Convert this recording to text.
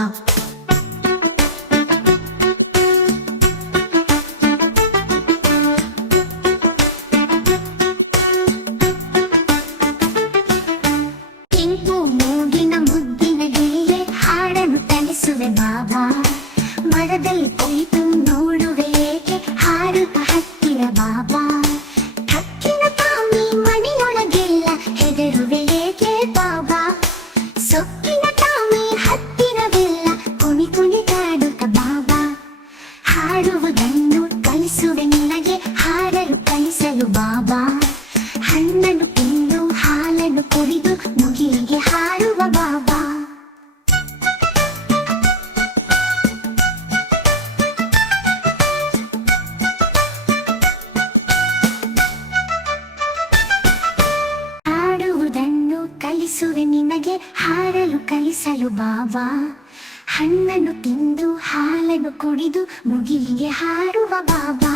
ಬಾಬಾ. ಕೆಂಪು ಮೂಗಿನ ಮುದ್ದಿನ ಗಿಳಿಯೇ ಹಾಡನ್ನು ತಲಿಸುವೆ ಬಾಬಾ. ಮರದಲ್ಲಿ ಕುಳಿತು ನೋಡುವೆ ಏಕೆ ಹಾಡುತ್ತ ಹತ್ತಿರ ಬಾಬಾ. ಹಕ್ಕಿನ ತಾಮಿ ಮನೆಯೊಳಗೆಲ್ಲ ಹೆದರುವೆ ಏಕೆ ಬಾಬಾ. ಸೊಕ್ಕಿನ ತಾಮಿ ಹತ್ತಿರವೆಲ್ಲ ಕುಣಿ ಕುಣಿದಾಡುತ್ತ ಬಾಬಾ. ಹಾಡುವುದನ್ನು ಕಲಿಸುವೆ ನಿನಗೆ ಹಾಡಲು ಕಲಿಸಲು ಬಾಬಾ. ಹಣ್ಣನ್ನು ತಿಂದು ಹಾಲನ್ನು ಕುಡಿದು ಮುಗಿಲಿಗೆ ಹಾಡುವ ಬಾಬಾ. ಹಾಡುವುದನ್ನು ಕಲಿಸುವೆ ನಿನಗೆ ಹಾಡಲು ಕಲಿಸಲು ಬಾಬಾ. ಹಣ್ಣನ್ನು ತಿಂದು ಹಾಲನ್ನು ಕುಡಿದು ಮುಗಿಲಿಗೆ ಹಾಡುವ ಬಾಬಾ.